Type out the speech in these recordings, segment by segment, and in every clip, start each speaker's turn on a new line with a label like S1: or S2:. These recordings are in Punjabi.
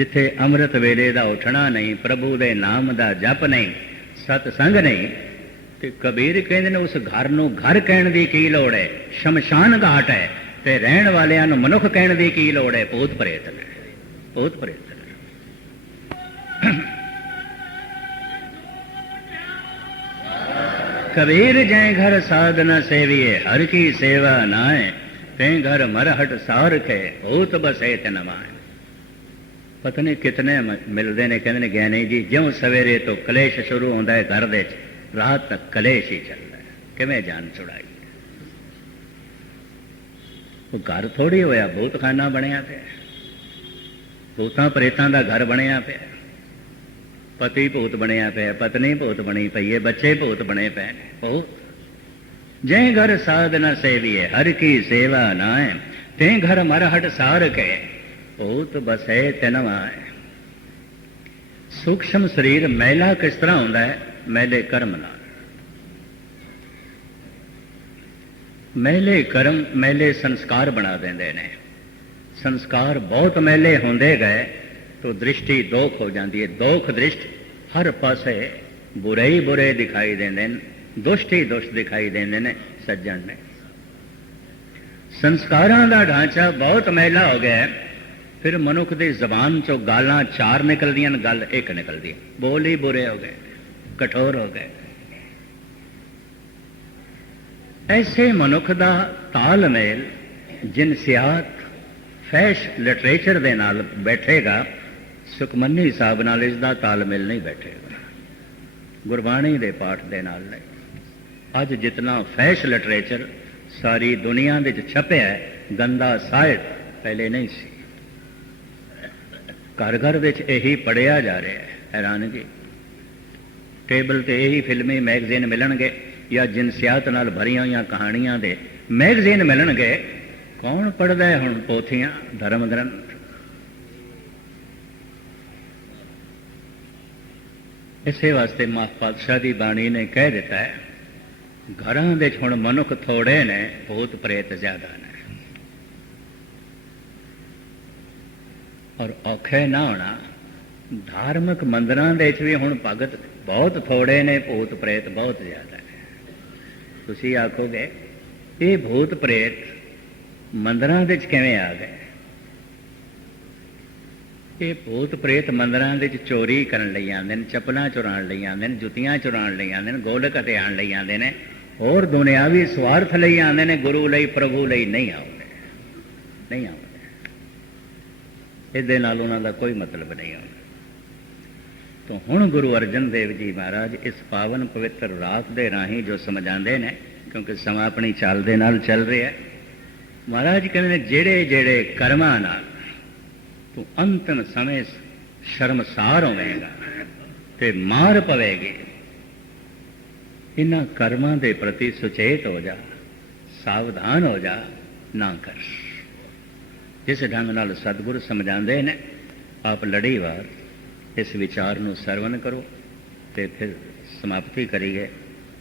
S1: ਜਿੱਥੇ ਅੰਮ੍ਰਿਤ ਵੇਲੇ ਦਾ ਉਠਣਾ ਨਹੀਂ, ਪ੍ਰਭੂ ਦੇ ਨਾਮ ਦਾ ਜਪ ਨਹੀਂ ਸਤ ਸੰਗ ਨਹੀਂ, ਤੇ ਕਬੀਰ ਕਹਿੰਦੇ ਨੇ ਉਸ ਘਰ ਨੂੰ ਘਰ ਕਹਿਣ ਦੀ ਕੀ ਲੋੜ ਹੈ? ਸ਼ਮਸ਼ਾਨ ਘਾਟ ਹੈ ਤੇ ਰਹਿਣ ਵਾਲਿਆਂ ਨੂੰ ਮਨੁੱਖ ਕਹਿਣ ਦੀ ਕੀ ਲੋੜ ਹੈ? ਭੂਤ ਪ੍ਰੇਤ ਨੇ। ਭੂਤ ਪ੍ਰੇਤ ਨੇ। ਕਬੀਰ ਜੈ ਘਰ ਸਾਧਨਾ ਸੇਵੀਏ, ਹਰ ਕੀ ਸੇਵਾ ਨਾਏ ਤੇ ਘਰ ਮਰਹਟ ਸਾਰਖੇ, ਭੂਤ ਬਸੇ ਤਨ ਮਾਏ ਪਤਾ ਨਹੀਂ ਕਿਤਨੇ ਮਿਲਦੇ ਨੇ, ਕਹਿੰਦੇ ਨੇ ਗਿਆਨੀ ਜੀ, ਜਿਉਂ ਸਵੇਰੇ ਤੋਂ ਕਲੇਸ਼ ਸ਼ੁਰੂ ਹੁੰਦਾ ਹੈ ਘਰ ਦੇ ਚ ਰਾਤ ਤੱਕ ਕਲੇਸ਼ ਹੀ ਚੱਲਦਾ ਹੈ। ਕਿਵੇਂ ਜਾਨ ਛੁਡਾਈ ਉਹ ਘਰ ਥੋੜੀ ਹੋਇਆ ਬਹੁਤ ਖਾਨਾ ਬਣਿਆ ਪਿਆ। ਭੂਤਾਂ ਪ੍ਰੇਤਾਂ ਦਾ ਘਰ ਬਣਿਆ ਪਿਆ। ਪਤੀ ਭੂਤ ਬਣਿਆ ਪਿਆ, ਪਤਨੀ ਭੂਤ ਬਣੀ ਪਈ ਹੈ, ਬੱਚੇ ਭੂਤ ਬਣੇ ਪਏ ਨੇ। ਉਹ ਜੈ ਘਰ ਸਾਧਨਾ ਸੇਵੀਏ, ਹਰ ਕੀ ਸੇਵਾ ਨਾਏ ਤੇ ਘਰ ਮਰਹਟ ਸਾਰ ਕੇ ਭੂਤ ਬਸੇ ਤਨਵਾਏ ਸੂਖਸ਼ਮ ਸਰੀਰ ਮੈਲਾ ਕਿਸ ਤਰ੍ਹਾਂ ਹੁੰਦਾ ਹੈ? ਮੈਲੇ ਕਰਮ ਨਾਲ। ਮੈਲੇ ਕਰਮ ਮੈਲੇ ਸੰਸਕਾਰ ਬਣਾ ਦਿੰਦੇ ਨੇ। ਸੰਸਕਾਰ ਬਹੁਤ ਮੈਲੇ ਹੁੰਦੇ ਗਏ, ਤੋ ਦ੍ਰਿਸ਼ਟੀ ਦੋਖ ਹੋ ਜਾਂਦੀ ਹੈ। ਦੋਖ ਦ੍ਰਿਸ਼ਟ ਹਰ ਪਾਸੇ ਬੁਰੇ ਹੀ ਬੁਰੇ ਦਿਖਾਈ ਦਿੰਦੇ ਨੇ, ਦੁਸ਼ਟ ਹੀ ਦੁਸ਼ਟ ਦਿਖਾਈ ਦਿੰਦੇ ਨੇ ਸੱਜਣ ਨੇ। ਸੰਸਕਾਰਾਂ ਦਾ ਢਾਂਚਾ ਬਹੁਤ ਮੈਲਾ ਹੋ ਗਿਆ ਫਿਰ ਮਨੁੱਖ ਦੀ ਜ਼ਬਾਨ ਚੋਂ ਗਾਲਾਂ ਚਾਰ ਨਿਕਲਦੀਆਂ ਨੇ ਗੱਲ ਇੱਕ ਨਿਕਲਦੀ ਹੈ। ਬੋਲ ਹੀ ਬੁਰੇ ਹੋ ਗਏ, ਕਠੋਰ ਹੋ ਗਏ। ਐਸੇ ਮਨੁੱਖ ਦਾ ਤਾਲਮੇਲ ਜਿਨਸਿਆਤ ਫੈਸ਼ ਲਿਟਰੇਚਰ ਦੇ ਨਾਲ ਬੈਠੇਗਾ, ਸੁਖਮਨੀ ਸਾਹਿਬ ਨਾਲ ਇਸ ਦਾ ਤਾਲਮੇਲ ਨਹੀਂ ਬੈਠੇਗਾ। ਗੁਰਬਾਣੀ ਦੇ ਪਾਠ ਦੇ ਨਾਲ ਨਹੀਂ। ਅੱਜ ਜਿਤਨਾ ਫੈਸ਼ ਲਿਟਰੇਚਰ ਸਾਰੀ ਦੁਨੀਆ ਵਿੱਚ ਛਪਿਆ ਗੰਦਾ ਸਾਹਿਤ ਪਹਿਲੇ ਨਹੀਂ ਸੀ। ਘਰ ਘਰ ਵਿੱਚ ਇਹੀ ਪੜਿਆ ਜਾ ਰਿਹਾ ਹੈ। ਹੈਰਾਨਗੀ ਟੇਬਲ ਤੇ ਇਹੀ ਫਿਲਮੀ ਮੈਗਜ਼ੀਨ ਮਿਲਣਗੇ ਜਾਂ ਜਿਨਸਿਆਤ ਨਾਲ ਭਰੀਆਂ ਹੋਈਆਂ ਕਹਾਣੀਆਂ ਦੇ ਮੈਗਜ਼ੀਨ ਮਿਲਣਗੇ? ਕੌਣ ਪੜਦਾ ਹੈ ਹੁਣ ਪੋਥੀਆਂ? ਧਰਮ ਗ੍ਰੰਥ ਇਸੇ ਵਾਸਤੇ ਮਾਂ ਪਾਤਸ਼ਾਹ ਦੀ ਬਾਣੀ ਨੇ ਕਹਿ ਦਿੱਤਾ ਹੈ, ਘਰਾਂ ਵਿੱਚ ਹੁਣ ਮਨੁੱਖ ਥੋੜੇ ਨੇ ਭੂਤ ਪ੍ਰੇਤ ਜ਼ਿਆਦਾ ਨੇ। ਔਰ ਔਖੇ ਨਾ ਹੋਣਾ। ਧਾਰਮਿਕ ਮੰਦਰਾਂ ਦੇ ਵਿੱਚ ਵੀ ਹੁਣ ਭਗਤ ਬਹੁਤ ਥੋੜੇ ਨੇ, ਭੂਤ ਪ੍ਰੇਤ ਬਹੁਤ ਜ਼ਿਆਦਾ ਨੇ। ਤੁਸੀਂ ਆਖੋਗੇ, ਇਹ ਭੂਤ ਪ੍ਰੇਤ ਮੰਦਰਾਂ ਦੇ ਵਿੱਚ ਕਿਵੇਂ ਆ ਗਏ? ਇਹ ਭੂਤ ਪ੍ਰੇਤ ਮੰਦਰਾਂ ਦੇ ਵਿੱਚ ਚੋਰੀ ਕਰਨ ਲਈ ਆਉਂਦੇ ਨੇ, ਚੱਪਲਾਂ ਚੁਰਾਉਣ ਲਈ ਆਉਂਦੇ ਨੇ, ਜੁੱਤੀਆਂ ਚੁਰਾਉਣ ਲਈ ਆਉਂਦੇ ਨੇ, ਗੋਲਕ ਹਥਿਆਣ ਲਈ ਆਉਂਦੇ ਨੇ, ਹੋਰ ਦੁਨਿਆਵੀ ਸਵਾਰਥ ਲਈ ਆਉਂਦੇ ਨੇ, ਗੁਰੂ ਲਈ, ਪ੍ਰਭੂ ਲਈ ਨਹੀਂ ਆਉਂਦੇ। ਨਹੀਂ ਆਉਂਦੇ। ਇਹਦੇ ਨਾਲ ਉਹਨਾਂ ਦਾ ਕੋਈ ਮਤਲਬ ਨਹੀਂ ਆਉਂਦਾ। ਤਾਂ ਹੁਣ ਗੁਰੂ ਅਰਜਨ ਦੇਵ ਜੀ ਮਹਾਰਾਜ ਇਸ ਪਾਵਨ ਪਵਿੱਤਰ ਰਾਤ ਦੇ ਰਾਹੀਂ ਜੋ ਸਮਝਾਉਂਦੇ ਨੇ, ਕਿਉਂਕਿ ਸਮਾਂ ਆਪਣੀ ਚਾਲ ਦੇ ਨਾਲ ਚੱਲ ਰਿਹਾ ਹੈ, ਮਹਾਰਾਜ ਕਹਿੰਦੇ ਨੇ, ਜਿਹੜੇ ਜਿਹੜੇ ਕਰਮਾਂ ਨਾਲ ਤੂੰ ਅੰਤਨ ਸਮੇਂ ਸ਼ਰਮਸਾਰ ਹੋਵੇਂਗਾ ਤੇ ਮਾਰ ਪਵੇਗੀ ਇਹਨਾਂ ਕਰਮਾਂ ਦੇ ਪ੍ਰਤੀ ਸੁਚੇਤ ਹੋ ਜਾ, ਸਾਵਧਾਨ ਹੋ ਜਾ, ਨਾ ਕਰ। ਜਿਸ ਢੰਗ ਨਾਲ ਸਤਿਗੁਰ ਸਮਝਾਉਂਦੇ ਨੇ ਆਪ ਲੜੀਵਾਰ ਇਸ ਵਿਚਾਰ ਨੂੰ ਸਰਵਨ ਕਰੋ ਤੇ ਫਿਰ ਸਮਾਪਤੀ ਕਰੀਏ।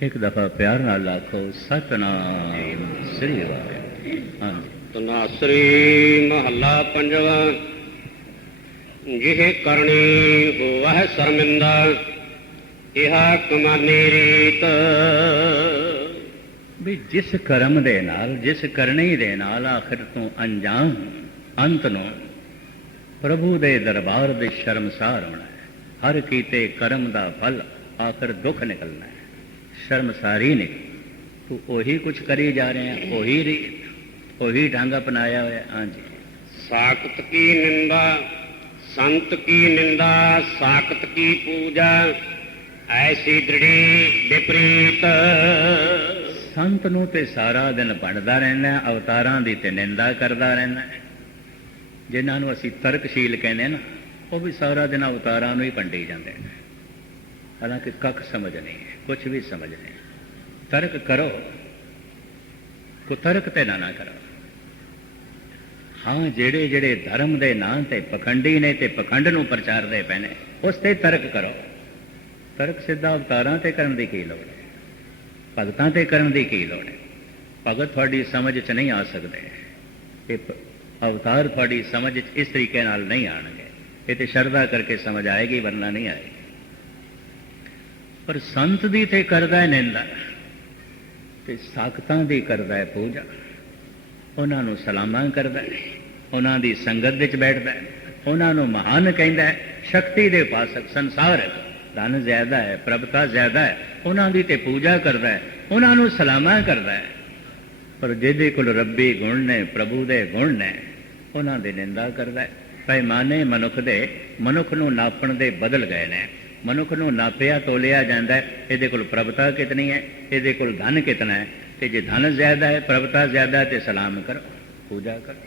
S1: ਇੱਕ ਦਫਾ ਪਿਆਰ ਨਾਲ ਆਖੋ ਸਤਨਾਮ ਸ੍ਰੀ ਵਾਹਿਗੁਰੂ। ਹਾਂਜੀ।
S2: ਤਨਾਸਰੀ ਮਹੱਲਾ ਪੰਜਵਾ ਜਿਹ ਕਰਨੀ ਹੋਵਹਿ ਸ਼ਰਮਿੰਦਾ ਇਹਾ ਕਮਾਨੀ ਰੀਤ।
S1: ਵੀ ਜਿਸ ਕਰਮ ਦੇ ਨਾਲ ਜਿਸ ਕਰਨੀ ਦੇ ਨਾਲ ਆਖਿਰ ਤੋਂ ਅੰਜਾਮ। ਅੰਤ ਨੂੰ ਪ੍ਰਭੂ ਦੇ ਦਰਬਾਰ ਦੇ ਸ਼ਰਮਸਾਰ ਹੋਣਾ ਹੈ। ਹਰ ਕੀਤੇ ਕਰਮ ਦਾ ਫਲ ਆਖਿਰ ਦੁੱਖ ਨਿਕਲਣਾ ਹੈ। ਸ਼ਰਮਸਾਰੀ ਨਿਕਲ। ਤੂੰ ਉਹੀ ਕੁਝ ਕਰੀ ਜਾ ਰਿਹਾ ਉਹੀ ਰੀਤ ਉਹੀ ਢੰਗ ਅਪਣਾਇਆ ਹੋਇਆ ਹਾਂਜੀ।
S2: ਸਾਖਤ ਕੀ ਨਿੰਦਾ ਸੰਤ ਕੀ ਨਿੰਦਾ ਸਾਖਤ ਕੀ ਪੂਜਾ ਐਸੀ ਦ੍ਰਿੜੀ ਵਿਪਰੀਤ।
S1: ਸੰਤ ਨੂੰ ਤੇ ਸਾਰਾ ਦਿਨ ਰਹਿੰਦਾ ਹੈ, ਅਵਤਾਰਾਂ ਦੀ ਤੇ ਨਿੰਦਾ ਕਰਦਾ ਰਹਿੰਦਾ ਹੈ। ਜਿਨ੍ਹਾਂ ਨੂੰ ਅਸੀਂ ਤਰਕਸ਼ੀਲ ਕਹਿੰਦੇ ਨਾ, ਉਹ ਵੀ ਸਾਰਾ ਦਿਨ ਅਵਤਾਰਾਂ ਨੂੰ ਹੀ ਪੰਡੀ ਜਾਂਦੇ ਨੇ। ਹਾਲਾਂਕਿ ਕੱਖ ਸਮਝ ਨਹੀਂ ਹੈ ਕੁਝ ਵੀ ਸਮਝ ਨਹੀਂ ਤਰਕ ਕਰੋ, ਕੋ ਤਰਕ ਤੇ ਨਾ ਨਾ ਕਰੋ। ਹਾਂ, ਜਿਹੜੇ ਜਿਹੜੇ ਧਰਮ ਦੇ ਨਾਂ ਤੇ ਪਖੰਡੀ ਨੇ ਤੇ ਪਖੰਡ ਨੂੰ ਪ੍ਰਚਾਰਦੇ ਪਏ ਨੇ, ਉਸ ਤੇ ਤਰਕ ਕਰੋ। ਤਰਕ ਸਿੱਧਾ ਅਵਤਾਰਾਂ ਤੇ ਕਰਨ ਦੀ ਕੀ ਲੋੜ ਹੈ? ਭਗਤਾਂ ਤੇ ਕਰਨ ਦੀ ਕੀ ਲੋੜ ਹੈ? ਭਗਤ ਤੁਹਾਡੀ ਸਮਝ 'ਚ ਨਹੀਂ ਆ ਸਕਦੇ। ਇਹ ਅਵਤਾਰ ਤੁਹਾਡੀ ਸਮਝ 'ਚ ਇਸ ਤਰੀਕੇ ਨਾਲ ਨਹੀਂ ਆਣਗੇ ਇਹ ਤੇ ਸ਼ਰਧਾ ਕਰਕੇ ਸਮਝ ਆਏਗੀ, ਵਰਨਾ ਨਹੀਂ ਆਏਗੀ। ਪਰ ਸੰਤ ਦੀ ਤੇ ਕਰਦਾ ਨਿੰਦਾ, ਤੇ ਸਾਖਤਾਂ ਦੀ ਕਰਦਾ ਹੈ ਪੂਜਾ। ਉਹਨਾਂ ਨੂੰ ਸਲਾਮਾਂ ਕਰਦਾ ਹੈ, ਉਹਨਾਂ ਦੀ ਸੰਗਤ ਵਿੱਚ ਬੈਠਦਾ ਹੈ, ਉਹਨਾਂ ਨੂੰ ਮਹਾਨ ਕਹਿੰਦਾ ਹੈ, ਸ਼ਕਤੀ ਦੇ ਉਪਾਸਕ ਸੰਸਾਰਕ ਧਨ ਜ਼ਿਆਦਾ ਹੈ, ਪ੍ਰਭਤਾ ਜ਼ਿਆਦਾ ਹੈ, ਉਹਨਾਂ ਦੀ ਤੇ ਪੂਜਾ ਕਰਦਾ ਹੈ, ਉਹਨਾਂ ਨੂੰ ਸਲਾਮਾਂ ਕਰਦਾ ਹੈ। ਪਰ ਜਿਹਦੇ ਕੋਲ ਰੱਬੀ ਗੁਣ ਨੇ, ਪ੍ਰਭੂ ਦੇ ਗੁਣ ਨੇ ਉਹਨਾਂ ਦੀ ਨਿੰਦਾ ਕਰਦਾ ਹੈ। ਪੈਮਾਨੇ ਮਨੁੱਖ ਦੇ, ਮਨੁੱਖ ਨੂੰ ਨਾਪਣ ਦੇ ਬਦਲ ਗਏ ਨੇ। ਮਨੁੱਖ ਨੂੰ ਨਾਪਿਆ ਤੋਲਿਆ ਜਾਂਦਾ ਹੈ। ਇਹਦੇ ਕੋਲ ਪ੍ਰਭਤਾ ਕਿਤਨੀ ਹੈ? ਇਹਦੇ ਕੋਲ ਧਨ ਕਿਤਨਾ ਹੈ? ਤੇ ਜੇ ਧਨ ਜ਼ਿਆਦਾ ਹੈ, ਪ੍ਰਭਤਾ ਜ਼ਿਆਦਾ ਤੇ ਸਲਾਮ ਕਰੋ, ਪੂਜਾ ਕਰੋ।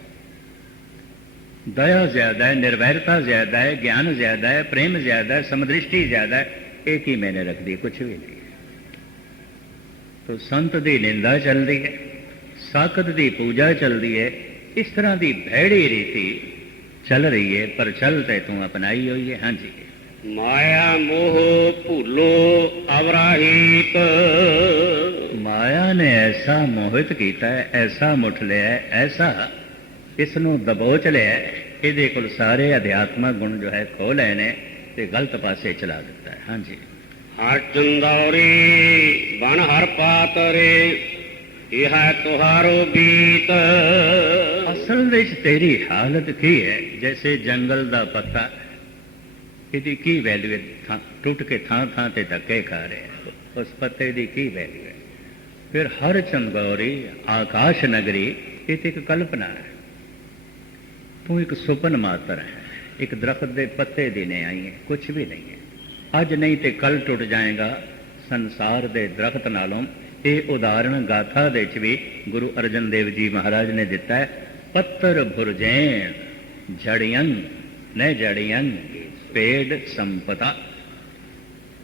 S1: ਦਇਆ ਜ਼ਿਆਦਾ ਹੈ, ਨਿਰਵੈਰਤਾ ਜ਼ਿਆਦਾ ਹੈ, ਗਿਆਨ ਜ਼ਿਆਦਾ ਹੈ, ਪ੍ਰੇਮ ਜ਼ਿਆਦਾ ਹੈ, ਸਮਦ੍ਰਿਸ਼ਟੀ ਜ਼ਿਆਦਾ ਹੈ। ਇਹ ਕੀ ਮੈਨੇ ਰੱਖਦੀ? ਕੁਛ ਵੀ ਨਹੀਂ। ਤੋ ਸੰਤ ਦੀ ਨਿੰਦਾ ਚੱਲਦੀ ਹੈ। ਸਾਖਤ ਦੀ ਪੂਜਾ ਚੱਲਦੀ ਹੈ। ਇਸ ਤਰ੍ਹਾਂ ਦੀ ਭੈੜੀ ਰੀਤੀ ਚੱਲ ਰਹੀ ਹੈ ਪਰ ਚੱਲ ਤੇ ਤੂੰ ਅਪਣਾਈ ਹੋਈ ਹੈ। ਹਾਂਜੀ।
S2: ਮਾਇਆ ਮੋਹ ਭੁੱਲੋ ਅਵਰਾਹੀਤ।
S1: ਮਾਇਆ ਨੇ ਐਸਾ ਮੋਹਿਤ ਕੀਤਾ ਹੈ ਐਸਾ ਮੁੱਠ ਲਿਆ ਹੈ, ਐਸਾ ਇਸ ਨੂੰ ਦਬੋਚ ਲਿਆ ਹੈ, ਇਹਦੇ ਕੋਲ ਸਾਰੇ ਅਧਿਆਤਮਕ ਗੁਣ ਜੋ ਹੈ ਖੋ ਲਏ ਨੇ ਤੇ ਗਲਤ ਪਾਸੇ ਚਲਾ ਦਿੱਤਾ ਹੈ। ਹਾਂਜੀ।
S2: ਹਰ ਚੰਦੌਰੀ ਬਨ ਹਰ ਪਾਤਰੇ। ਇਹ ਹੈ ਤੁਹਾਰੋ ਗੀਤ?
S1: ਅਸਲ ਵਿੱਚ ਤੇਰੀ ਹਾਲਤ ਕੀ ਹੈ? ਜੈਸੇ ਜੰਗਲ ਦਾ ਪੱਤਾ, ਇਹਦੀ ਕੀ ਵੈਲਿਊ ਹੈ? ਟੁੱਟ ਕੇ ਥਾਂ ਥਾਂ ਤੇ ਧੱਕੇ ਖਾ ਰਿਹਾ ਉਸ ਪੱਤੇ ਦੀ ਕੀ ਵੈਲਿਊ ਹੈ? ਫਿਰ ਹਰ ਚੰਗੌਰੀ ਆਕਾਸ਼ ਨਗਰੀ, ਇਹ ਤੇ ਇੱਕ ਕਲਪਨਾ ਹੈ। ਤੂੰ ਇੱਕ ਸੁਪਨ ਮਾਤਰ ਹੈ। ਇੱਕ ਦਰਖਤ ਦੇ ਪੱਤੇ ਦੀ ਨਹੀਂ ਆਈ ਹੈ। ਕੁਝ ਵੀ ਨਹੀਂ ਹੈ। ਅੱਜ ਨਹੀਂ ਤੇ ਕੱਲ ਟੁੱਟ ਜਾਏਗਾ। ਸੰਸਾਰ ਦੇ ਦਰਖਤ ਨਾਲੋਂ ਇਹ ਉਦਾਹਰਣ ਗਾਥਾ ਦੇ ਵਿੱਚ ਵੀ ਗੁਰੂ ਅਰਜਨ ਦੇਵ ਜੀ ਮਹਾਰਾਜ ਨੇ ਦਿੱਤਾ ਹੈ, ਪੱਤਰ ਭੁਰਜੈਣ ਝੜੀਆਂ ਨੇ ਜੜੀਆਂ ਪੇੜ ਸੰਪਤਾ।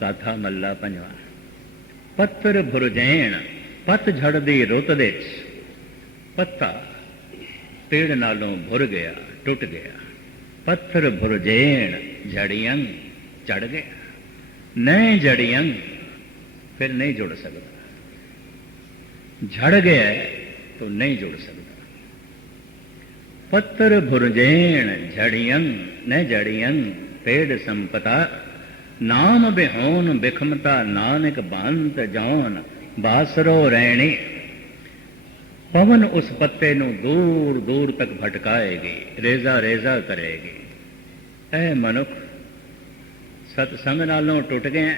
S1: ਗਾਥਾ ਮੱਲਾ ਪੰਜਵਾ। ਪੱਤਰ ਭੁਰਜੈਣ, ਪਤ ਝੜ ਦੀ ਰੁੱਤ ਦੇ ਪੱਤਾ ਪੇੜ ਨਾਲੋਂ ਭੁਰ ਗਿਆ, ਟੁੱਟ ਗਿਆ। ਪੱਥਰ ਭੁਰਜੇਣ ਝੜੀਆਂ ਚੜ ਗਿਆ। ਨਹੀਂ ਜੜੀਆਂ ਫਿਰ ਨਹੀਂ ਜੁੜ ਸਕਦਾ। ਝੜ ਗਿਆ ਤਾਂ ਨਹੀਂ ਜੁੜ ਸਕਦਾ। ਪੱਤਰ ਭੁਰਜੇਣ ਝੜੀਆਂ ਨ ਜੜੀਆਂ ਪੇੜ ਸੰਪਤਾ। ਨਾਮ ਬਿਹੋਨ ਬਿਖਮਤਾ, ਨਾਨਕ ਬੰਤ ਜੌਨ ਬਾਸਰੋ ਰਹਿਣੀ ਪਵਨ ਉਸ ਪੱਤੇ ਨੂੰ ਦੂਰ ਦੂਰ ਤੱਕ ਭਟਕਾਏਗੀ, ਰੇਜ਼ਾ ਰੇਜ਼ਾ ਕਰੇਗੀ। ਐ ਮਨੁੱਖ, ਸਤਸੰਗ ਨਾਲੋਂ ਟੁੱਟ ਗਿਆ,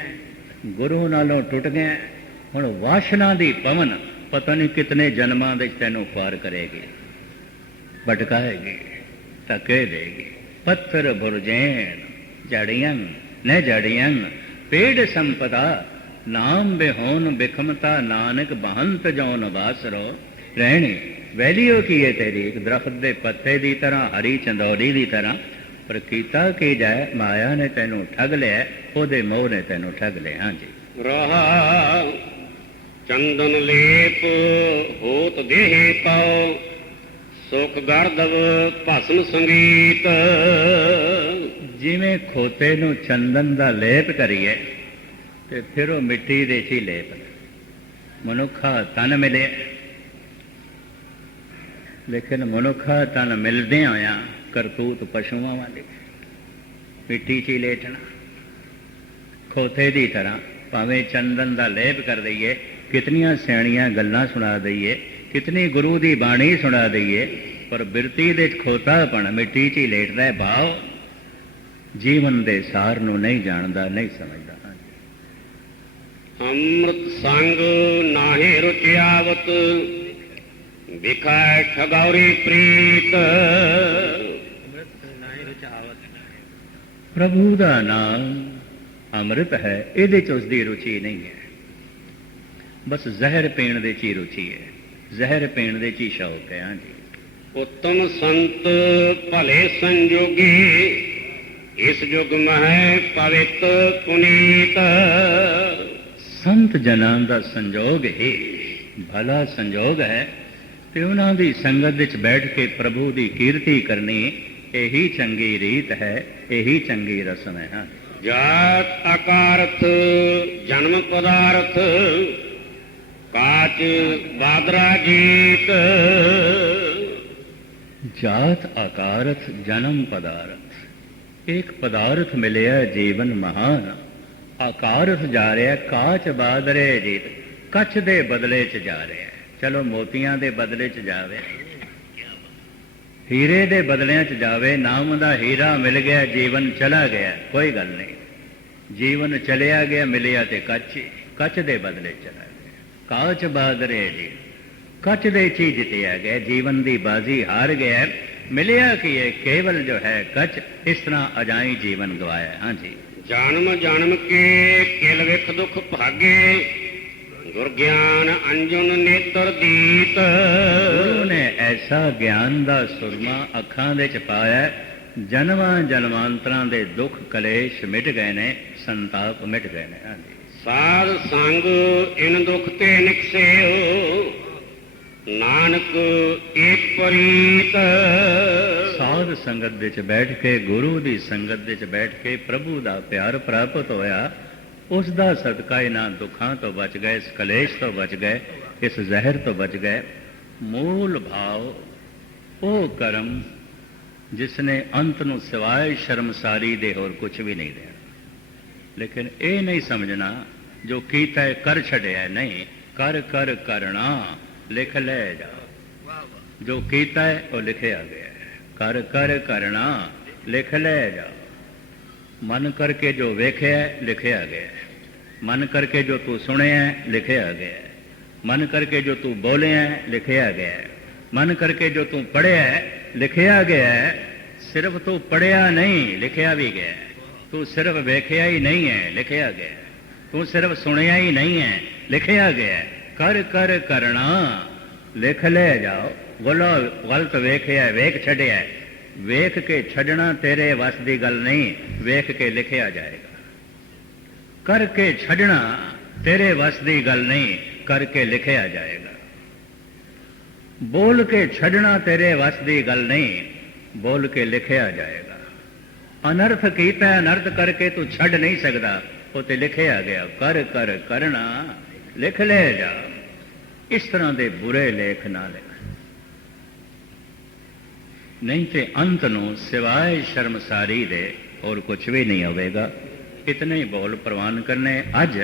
S1: ਗੁਰੂ ਨਾਲੋਂ ਟੁੱਟ ਗਿਆ, ਹੁਣ ਵਾਸ਼ਨਾ ਦੀ ਪਵਨ ਪਤਾ ਨਹੀਂ ਕਿਤਨੇ ਜਨਮਾਂ ਵਿੱਚ ਤੈਨੂੰ ਪਾਰ ਕਰੇਗੀ। ਭਟਕਾਏਗੀ ਧੱਕੇ ਦੇਗੀ ਪੱਥਰ ਭੁਰਜੈਣ ਜੜੀਆਂ, ਨ ਜੜੀਆਂ, ਪੇੜ ਸੰਪਦਾ, ਨਾਮ ਬਿਹੋਨ ਬਿਖਮਤਾ, ਨਾਨਕ ਬਹੰਤ ਜੋਨ ਬਾਸਰੋ ਰਹਿਣੀ ਵੈਲਿਓ ਕੀ ਹੈ ਤੇਰੀ, ਇੱਕ ਦਰਖਤ ਦੇ ਪੱਤੇ ਦੀ ਤਰ੍ਹਾਂ, ਹਰੀ ਚੰਦੌਲੀ ਦੀ ਤਰ੍ਹਾਂ। ਪਰ ਕੀਤਾ ਕੀ ਜਾਏ, ਮਾਇਆ ਨੇ ਤੈਨੂੰ ਠੱਗ ਲਿਆ, ਉਹਦੇ ਮੋਹ ਨੇ ਤੈਨੂੰ ਠੱਗ ਲਿਆ, ਹਾਂਜੀ।
S2: ਰਹਾ ਚੰਦਨ ਲੇਪ ਹੋਤ ਦੇਹ ਪਾਓ ਸੁਖ ਗਰਦਵ ਭਸਮ ਸੰਗੀਤ।
S1: ਜਿਵੇਂ ਖੋਤੇ ਨੂੰ ਚੰਦਨ ਦਾ ਲੇਪ ਕਰੀਏ, ਤੇ ਫਿਰ ਉਹ ਮਿੱਟੀ ਦੇ ਚ ਹੀ ਲੇਪ ਮਨੁੱਖਾ ਤਨ ਮਿਲੇ ਲੇਕਿਨ ਮਨੁੱਖਾ ਤਨ ਮਿਲਦੇ ਹੋਇਆ ਕਰਤੂਤ ਪਸ਼ੂਆਂ ਵਾਲੀ ਮਿੱਟੀ 'ਚ ਹੀ ਲੇਟਣਾ। ਖੋਤੇ ਦੀ ਤਰ੍ਹਾਂ ਭਾਵੇਂ ਚੰਦਨ ਦਾ ਲੇਪ ਕਰ ਦਈਏ ਕਿਤਨੀਆਂ ਸਿਆਣੀਆਂ ਗੱਲਾਂ ਸੁਣਾ ਦਈਏ ਕਿਤਨੀ ਗੁਰੂ ਦੀ ਬਾਣੀ ਸੁਣਾ ਦਈਏ ਪਰ ਬਿਰਤੀ ਦੇ ਖੋਤਾਪਣ ਮਿੱਟੀ 'ਚ ਹੀ ਲੇਟਦਾ ਹੈ ਭਾਵ ਜੀਵਨ ਦੇ ਸਾਰ ਨੂੰ ਨਹੀਂ ਜਾਣਦਾ ਨਹੀਂ ਸਮਝਦਾ।
S2: ਅੰਮ੍ਰਿਤ ਸੰਗ ਨਾਹੀ ਰੁਚਿਆਵਤ ਵਿਖਾ ਠਗੌਰੀ ਪ੍ਰੀਤ।
S1: ਪ੍ਰਭੂ ਦਾ ਨਾਮ ਅੰਮ੍ਰਿਤ ਹੈ ਇਹਦੇ 'ਚ ਉਸ ਦੀ ਰੁਚੀ ਨਹੀਂ ਹੈ। ਬਸ ਜ਼ਹਿਰ ਪੀਣ ਦੇ 'ਚ ਹੀ ਰੁਚੀ ਹੈ। ਜ਼ਹਿਰ ਪੀਣ ਦੇ 'ਚ ਹੀ ਸ਼ੌਕ ਹੈ ਹਾਂਜੀ
S2: ਉਤਮ ਸੰਤ ਭਲੇ ਸੰਜੋਗੀ ਇਸ ਯੁਗ ਮਹਿ ਪਵਿੱਤ ਪੁਨੀਤ।
S1: ਸੰਤ ਜਨਾਂ ਦਾ ਸੰਜੋਗ ਹੀ ਭਲਾ ਸੰਜੋਗ ਹੈ ਤੇ ਉਹਨਾਂ ਦੀ ਸੰਗਤ ਵਿੱਚ ਬੈਠ ਕੇ ਪ੍ਰਭੂ ਦੀ ਕੀਰਤੀ ਕਰਨੀ ਇਹੀ ਚੰਗੀ ਰੀਤ ਹੈ ਇਹੀ ਚੰਗੀ ਰਸਮ ਹੈ
S2: ਜਾਤ ਆਕਾਰਥ ਜਨਮ ਪਦਾਰਥ ਕਾਚ ਬਾਦਰਾ ਜੀਤ
S1: ਜਾਤ ਆਕਾਰਥ ਜਨਮ ਪਦਾਰਥ ਇੱਕ ਪਦਾਰਥ ਮਿਲਿਆ ਜੀਵਨ ਮਹਾਨ। ਆਕਾਰਥ ਜਾ ਰਿਹਾ, ਕਾਚ ਬਾਦਰੇ ਜੀਤ ਕੱਚ ਦੇ ਬਦਲੇ ਚ ਜਾ ਰਿਹਾ। ਚਲੋ ਮੋਤੀਆਂ ਦੇ ਬਦਲੇ ਚ ਜਾਵੇ, ਹੀਰੇ ਦੇ ਬਦਲਿਆਂ ਚ ਜਾਵੇ, ਨਾਮ ਦਾ ਹੀਰਾ ਮਿਲ ਗਿਆ, ਜੀਵਨ ਚਲਾ ਗਿਆ, ਕੋਈ ਗੱਲ ਨਹੀਂ। ਜੀਵਨ ਚਲਿਆ ਗਿਆ, ਮਿਲਿਆ ਤੇ ਕੱਚ ਹੀ। ਕੱਚ ਦੇ ਬਦਲੇ ਚਲਾ ਗਿਆ ਕਾਚ ਬਾਦਰੇ ਜੀ ਕੱਚ ਦੇ ਚੀਜ਼ ਜਿੱਤਿਆ ਗਿਆ ਜੀਵਨ ਦੀ ਬਾਜ਼ੀ ਹਾਰ ਗਿਆ। ਮਿਲਿਆ ਕਿ ਇਹ? ਕੇਵਲ ਜੋ ਹੈ ਕੱਚ ਇਸ ਤਰ੍ਹਾਂ ਅਜਾਈ ਜੀਵਨ ਗਵਾਇਆ। ਹਾਂਜੀ।
S2: ਜਨਮ ਜਨਮ ਕੇ ਕਿਲ ਵਿਖ ਦੁਖ ਭਾਗੇ। ਗੁਰ ਗਿਆਨ ਅੰਜੁਨ ਨੇਤਰ ਦੀਤ।
S1: ਗੁਰੂ ਨੇ ਐਸਾ ਗਿਆਨ ਦਾ ਸੁਰਮਾ ਅੱਖਾਂ ਵਿੱਚ ਪਾਇਆ। ਜਨਮਾਂ ਜਨਮਾਂਤਰਾਂ ਦੇ ਦੁੱਖ ਕਲੇਸ਼ ਮਿਟ ਗਏ ਨੇ ਸੰਤਾਪ ਮਿਟ ਗਏ ਨੇ। ਹਾਂਜੀ।
S2: ਸਾਧ ਸੰਗ ਇਨ ਦੁਖ ਤੇ ਨਿਕਸਿਓ ਨਾਨਕ ਏਕ ਪਰੀਤ।
S1: ਸਾਧ ਸੰਗਤ ਵਿੱਚ ਬੈਠ ਕੇ, ਗੁਰੂ ਦੀ ਸੰਗਤ ਵਿੱਚ ਬੈਠ ਕੇ ਪ੍ਰਭੂ ਦਾ ਪਿਆਰ ਪ੍ਰਾਪਤ ਹੋਇਆ। ਉਸ ਦਾ ਸਦਕਾ ਇਹਨਾਂ ਦੁੱਖਾਂ ਤੋਂ ਬਚ ਗਏ, ਇਸ ਕਲੇਸ਼ ਤੋਂ ਬਚ ਗਏ, ਇਸ ਜ਼ਹਿਰ ਤੋਂ ਬਚ ਗਏ। ਮੂਲ ਭਾਵ ਉਹ ਕਰਮ ਜਿਸ ਨੇ ਅੰਤ ਨੂੰ ਸਿਵਾਏ ਸ਼ਰਮਸਾਰੀ ਦੇ ਹੋਰ ਕੁਝ ਵੀ ਨਹੀਂ ਦੇਣਾ ਲੇਕਿਨ ਇਹ ਨਹੀਂ ਸਮਝਣਾ, ਜੋ ਕੀਤਾ ਹੈ, ਕਰ ਛੱਡਿਆ ਨਹੀਂ। ਕਰ ਕਰ ਕਰਨਾ ਲਿਖ ਲੈ ਜਾ। ਜੋ ਕੀਤਾ ਹੈ, ਉਹ ਲਿਖਿਆ ਗਿਆ ਕਰ ਕਰ ਕਰਨਾ ਲਿਖ ਲੈ ਜਾ। ਮਨ ਕਰਕੇ ਜੋ ਵੇਖਿਆ ਲਿਖਿਆ ਗਿਆ ਮਨ ਕਰਕੇ ਜੋ ਤੂੰ ਸੁਣਿਆ ਲਿਖਿਆ ਗਿਆ ਮਨ ਕਰਕੇ ਜੋ ਤੂੰ ਬੋਲਿਆ ਲਿਖਿਆ ਗਿਆ ਮਨ ਕਰਕੇ ਜੋ ਤੂੰ ਪੜਿਆ ਲਿਖਿਆ ਗਿਆ ਸਿਰਫ ਤੂੰ ਪੜਿਆ ਨਹੀਂ, ਲਿਖਿਆ ਵੀ ਗਿਆ ਤੂੰ ਸਿਰਫ ਵੇਖਿਆ ਹੀ ਨਹੀਂ ਹੈ ਲਿਖਿਆ ਗਿਆ ਹੈ ਤੂੰ ਸਿਰਫ ਸੁਣਿਆ ਹੀ ਨਹੀਂ ਹੈ ਲਿਖਿਆ ਗਿਆ ਹੈ ਕਰ ਕਰ ਕਰਨਾ ਲਿਖ ਲੈ ਜਾਓ ਗਲੋ ਗਲਤ ਵੇਖਿਆ ਹੈ, ਵੇਖ ਛੱਡਿਆ ਹੈ। ਵੇਖ ਕੇ ਛੱਡਣਾ ਤੇਰੇ ਵੱਸ ਦੀ ਗੱਲ ਨਹੀਂ ਵੇਖ ਕੇ ਲਿਖਿਆ ਜਾਏਗਾ ਕਰਕੇ ਛੱਡਣਾ ਤੇਰੇ ਵੱਸ ਦੀ ਗੱਲ ਨਹੀਂ ਕਰਕੇ ਲਿਖਿਆ ਜਾਏਗਾ ਬੋਲ ਕੇ ਛੱਡਣਾ ਤੇਰੇ ਵੱਸ ਦੀ ਗੱਲ ਨਹੀਂ ਬੋਲ ਕੇ ਲਿਖਿਆ ਜਾਏਗਾ ਅਨਰਥ ਕੀਤਾ, ਅਨਰਥ ਕਰਕੇ ਤੂੰ ਛੱਡ ਨਹੀਂ ਸਕਦਾ। ਉਹ ਤੇ ਲਿਖਿਆ ਗਿਆ, ਕਰ ਕਰ, ਕਰਨਾ, ਲਿਖ ਲੈ ਜਾ। ਇਸ ਤਰ੍ਹਾਂ ਦੇ ਬੁਰੇ ਲੇਖ ਨਾ ਲਿਖ। ਨਹੀਂ ਤੇ ਅੰਤ ਨੂੰ ਸਿਵਾਏ ਸ਼ਰਮਸਾਰੀ ਦੇ ਹੋਰ ਕੁਝ ਵੀ ਨਹੀਂ ਹੋਵੇਗਾ। ਇਤਨੇ ਬੋਲ ਪ੍ਰਵਾਨ ਕਰਨੇ ਅੱਜ।